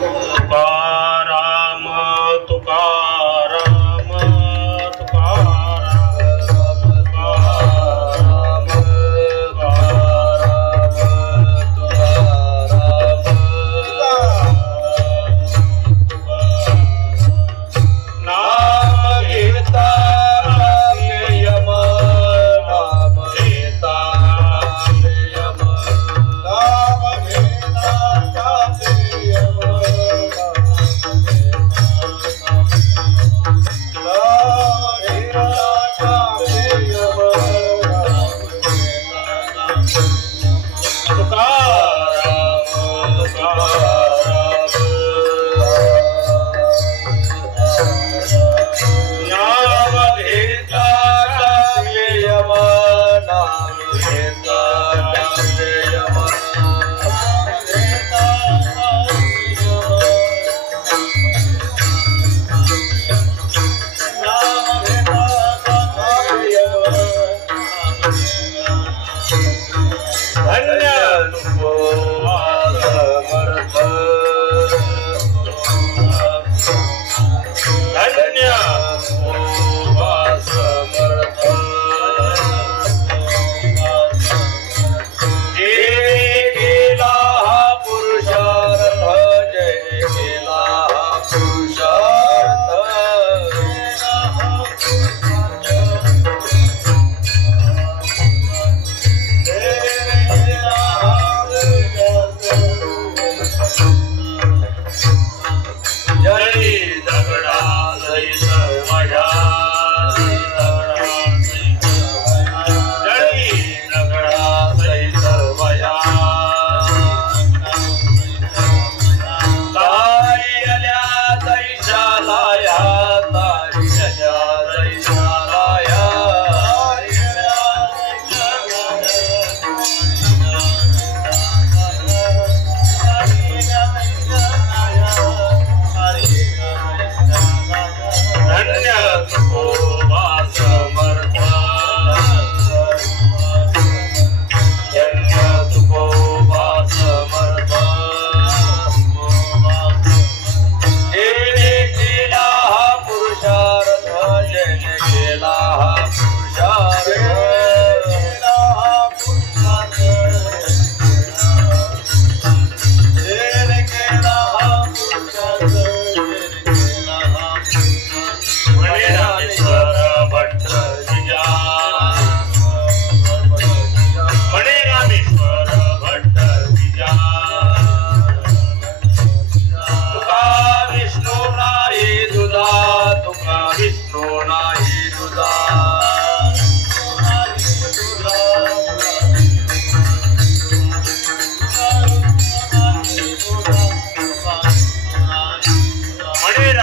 Thank you.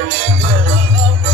Thank you.